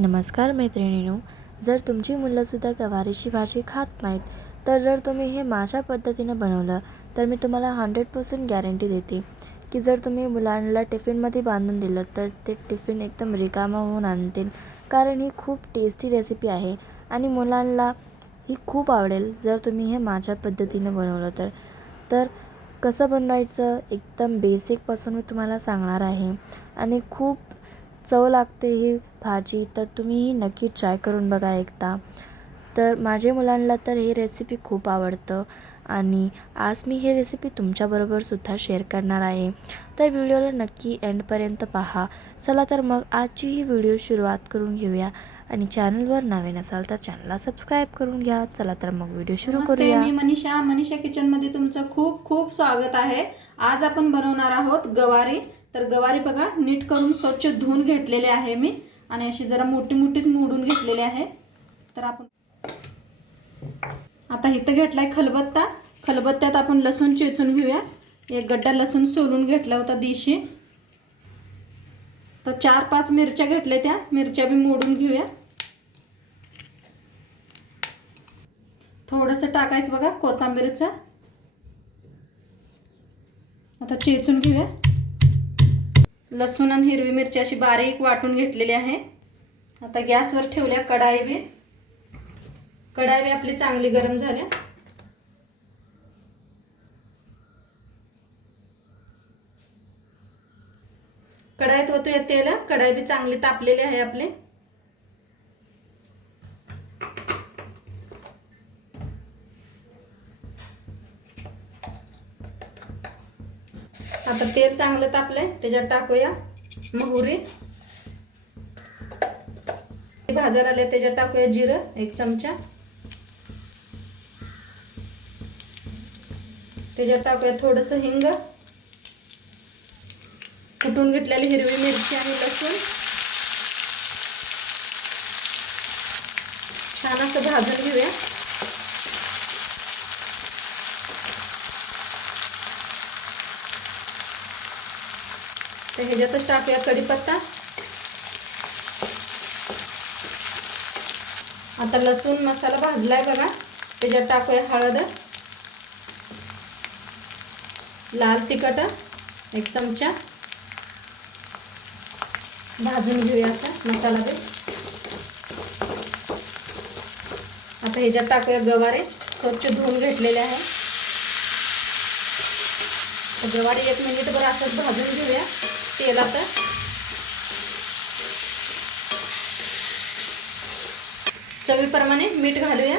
नमस्कार मैत्रिणीनो जर तुमची मुलंसुद्धा गवारीची भाजी खात नाहीत तर जर तुम्ही हे माझ्या पद्धतीनं बनवलं तर मी तुम्हाला हंड्रेड पर्सेंट गॅरंटी देते. की जर तुम्ही मुलांना टिफिनमध्ये बांधून दिलं तर ते टिफिन एकदम रिकामा होऊन आणतील. कारण ही खूप टेस्टी रेसिपी आहे आणि मुलांना ही खूप आवडेल जर तुम्ही हे माझ्या पद्धतीनं बनवलं तर. तर कसं बनवायचं एकदम बेसिकपासून मी तुम्हाला सांगणार आहे. आणि खूप चव लागते ही भाजी तर तुम्ही ही नक्की ट्राय करून बघा एकदा. तर माझ्या मुलांना तर ही रेसिपी खूप आवडतं आणि आज मी ही रेसिपी तुमच्याबरोबर सुद्धा शेअर करणार आहे. तर व्हिडिओला नक्की एंडपर्यंत पहा. चला तर मग आजची ही व्हिडिओ सुरुवात करून घेऊया. आणि चॅनलवर नवीन असाल तर चॅनलला सबस्क्राईब करून घ्या. चला तर मग व्हिडिओ सुरू करूया. मी मनीषा. मनीषा किचनमध्ये तुमचं खूप खूप स्वागत आहे. आज आपण बनवणार आहोत गवारी. तर गवारी बघा नीट करून स्वच्छ धुवून घेतलेले आहे मी. आणि अशी जरा मोठी मोठीच मोडून घेतलेली आहे. तर आपण आता इथं घेतलाय खलबत्ता. खलबत्त्यात आपण लसूण चेचून घेऊया. एक गड्डा लसूण सोलून घेतला होता दिशी तर चार पाच मिरच्या घेतल्या त्या. मिरच्या बी मोडून घेऊया. थोडंसं टाकायचं बघा कोथांबीरचं. आता चेचून घेऊया. लसूण आणि हिरवी मिरची अशी बारीक वाटून घेतलेली आहे. आता गॅसवर ठेवल्या कढाई बी. कढाई बी आपली चांगली गरम झाल्या. कढाईत होतो या तेल. कढाई बी चांगली तापलेली आहे आपली. आता तेल चांगलं तापलंय त्याच्यात टाकूया मोहरी. भाजर आले त्याच्यात टाकूया जिरं एक चमचा. त्याच्यात टाकूया थोडस हिंग. कुटून घेतलेली हिरवी मिरची आणि लसूण. छान असं भाजून घेऊया. तर ह्याच्यातच टाकूया कढीपत्ता. आता लसूण मसाला भाजलाय बघा. त्याच्यात टाकूया हळद. लाल तिखट एक चमचा. भाजून घेऊया असं मसाला ते. आता ह्याच्यात टाकूया गवारे. स्वच्छ धुवून घेतलेले आहे. गवारी एक मिनिटभर असंच भाजून घेऊया. तेलात चवीप्रमाणे मीठ घालूया.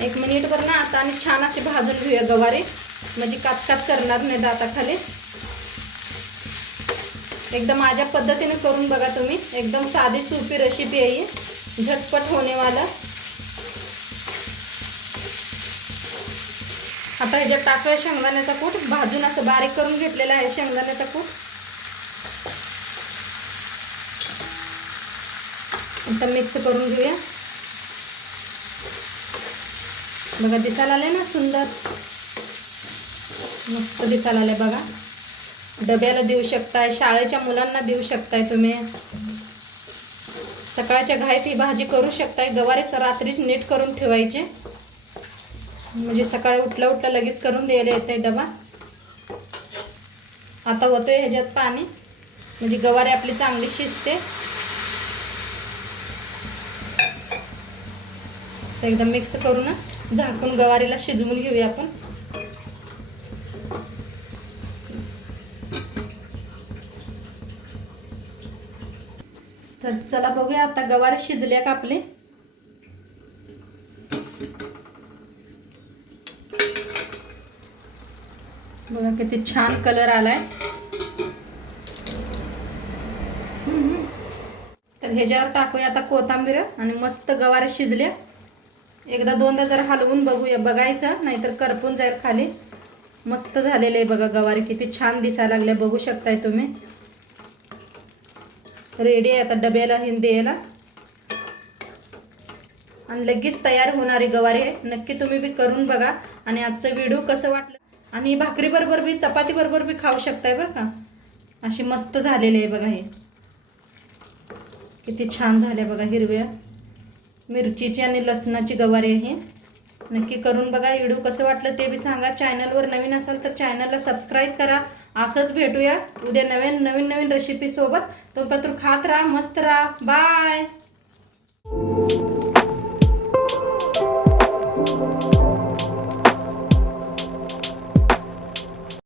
एक मिनिटभर ना आता आणि छान असे भाजून घेऊया गवारे. म्हणजे काच काच करणार नाही दाताखाली. एकदम माझ्या पद्धतीने करून बघा तुम्ही. एकदम साधी सोपी रेसिपी आहे झटपट होणेवाला. आता ह्याच्यात टाकूया शेंगदाण्याचा कूट. भाजून असं बारीक करून घेतलेला आहे शेंगदाण्याचा कूट. आता मिक्स करून घेऊया. बघा दिसायला आले ना सुंदर? मस्त दिसायला आले बघा. डब्याला देऊ शकताय शाळेच्या मुलांना देऊ शकताय तुम्ही. सकाळच्या घाईत ही भाजी करू शकताय. गवारीस रात्रीच नीट करून ठेवायचे. म्हणजे सकाळी उठला उठला लगेच करून द्यायला येते डबा. आता होतोय ह्याच्यात पाणी. म्हणजे गवारी आपली चांगली शिजते. तर एकदम मिक्स करू ना झाकून गवारीला शिजवून घेऊया आपण. तर चला बघूया आता गवारी शिजल्या का आपली. बघा किती छान कलर आलाय. तर ह्याच्यावर टाकूया आता कोथांबीर आणि मस्त गवारे शिजल्या. एकदा दोनदा जर हलवून बघूया बघायचं नाहीतर करपून जाईल खाली. मस्त झालेलं आहे बघा गवारी किती छान दिसायला लागल्या बघू शकताय तुम्ही. रेडी आहे आता डब्याला हिंदी यायला. आणि लगेच तयार होणारी गवारी आहे. नक्की तुम्ही बी करून बघा. आणि आजचं व्हिडिओ कसं वाटलं? आणि भाकरीबरोबर बी चपातीबरोबर बी खाऊ शकताय बरं का? अशी मस्त झालेली आहे बघा हे. किती छान झाले बघा हिरव्या. मिरचीची आणि लसणाची गवारी आहे नक्की करून बघा. व्हिडिओ कसं वाटलं ते बी सांगा. चॅनलवर नवीन असाल तर चॅनलला सबस्क्राईब करा. असंच भेटूया उद्या नवीन नवीन नवीन रेसिपीसोबत तोपर्यंत खात राहा मस्त राहा. Bye Música